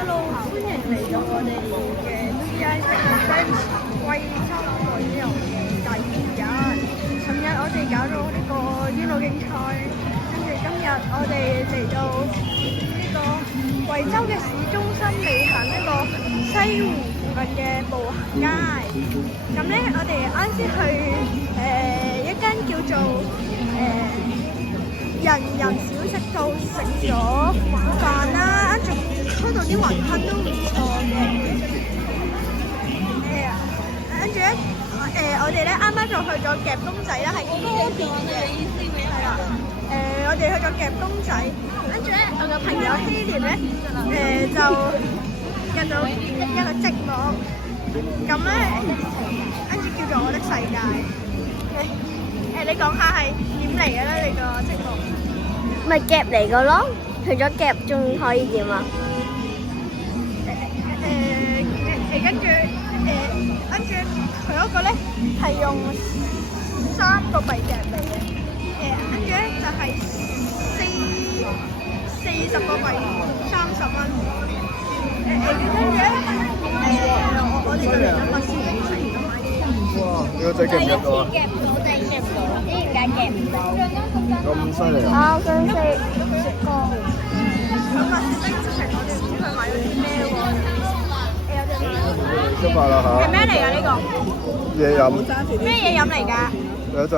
Hello，歡迎嚟到我哋嘅 CIC French 貴州旅遊嘅第2日。尋日我哋搞咗呢個煙路競賽，跟住今日我哋嚟到呢個貴州嘅市中心嚟行呢個西湖附近嘅步行街。咁咧，我哋啱先去一間叫做人人小食度食咗飯啦，跟住嗰度啲雲吞都唔錯嘅。跟住咧，我哋咧啱啱就去咗夾公仔啦，係呢邊嘅，係啦。我哋去咗夾公仔，跟住咧，我個朋友希廉咧，就入咗一個積木，咁咧，跟住叫做我的世界。你講下係點嚟嘅咧？你個積木咪夾嚟個咯，除咗夾仲可以點啊？跟住佢嗰個咧係用3個幣夾嚟嘅，跟住咧就係40個幣30蚊。跟住咧我哋就嚟咗個先嚟買嘢。哇！呢個仔夾唔夾到啊？夾唔到定夾到？點解夾唔到？咁犀利啊！我想食個。咁啊，我哋唔知佢買咗啲咩喎？出發啦嚇！係咩嚟㗎呢個？嘢飲。咩嘢飲嚟㗎？有一陣。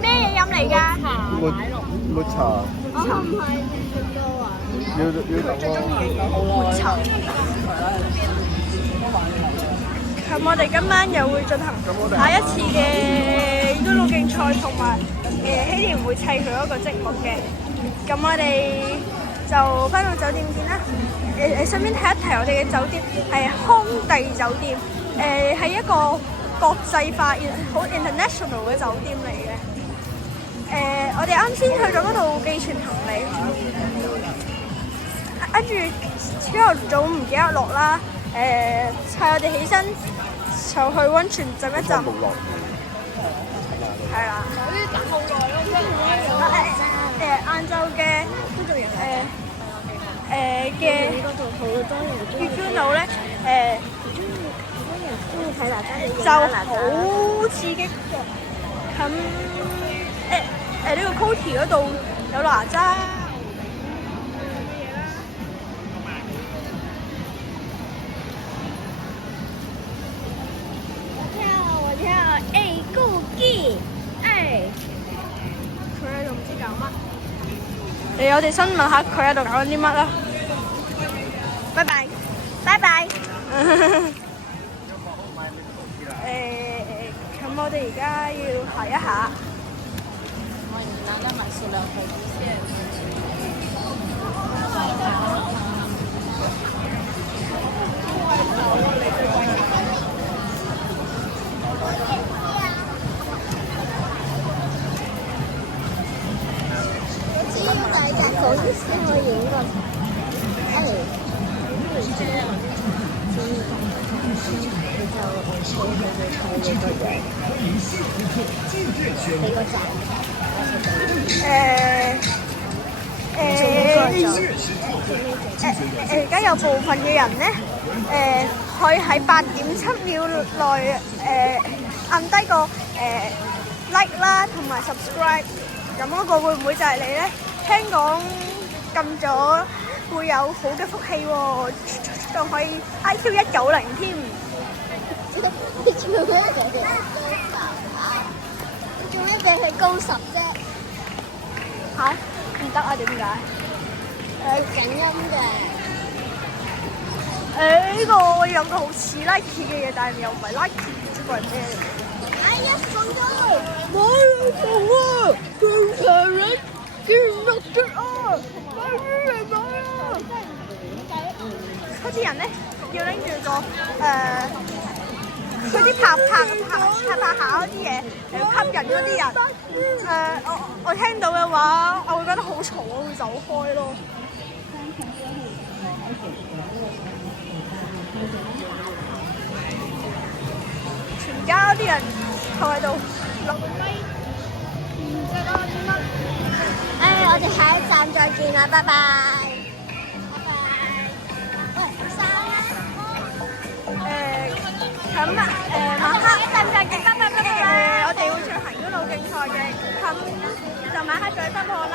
咩嘢飲嚟㗎？抹茶。我唔係食到啊！要等咯。抹茶。咁我哋今晚又會進行下一次嘅煙路競賽，同埋希廉會砌佢嗰個積木嘅。咁我哋就返到酒店見啦。順便提一提，我哋嘅酒店係康帝酒店，係一個國際化、好 international 嘅酒店嚟嘅。我哋啱先去咗嗰度寄存行李，跟住朝頭早唔記得落啦，係我哋起身就去溫泉浸一浸。係啦。嗰啲等好耐咯，晏晝嘅嘅嗰度好多人中意月觀路咧，中意睇哪吒，就好刺激嘅。咁呢個 Coty 嗰度有哪吒。我跳 A Go G， 佢喺度唔知搞乜。我哋先問下佢喺度搞緊啲乜啦。拜拜，拜拜。咁我哋而家要行一下。我拿個買塑料袋先。大隻嗰啲先可以影個。俾個讚。而家有部分嘅人咧，可以喺8.7秒內按低個like 啦，同埋 subscribe。咁嗰個會唔會就係你咧？聽講撳咗會有好嘅福氣喎，仲可以 IQ190添。你做咩俾佢高10啫？嚇？唔得啊？點解？緊音嘅。呢個我有個好似 Nike 嘅嘢，但係又唔係 Nike，唔知個係咩嚟。哎呀，放咗！我要同啊！正常人見肉的啊！快啲嚟買啊！嗰啲人咧要拎住個嗰啲拍下嗰啲嘢嚟吸引嗰啲人。我聽到嘅話，我會覺得好嘈，我會走開咯。全家啲人坐喺度落咪，唔知攞啲乜。我哋下一站再見啦，拜拜。拜拜。晚黑得唔得嘅？我哋會進行呢個路競賽嘅，咁就晚黑再分開。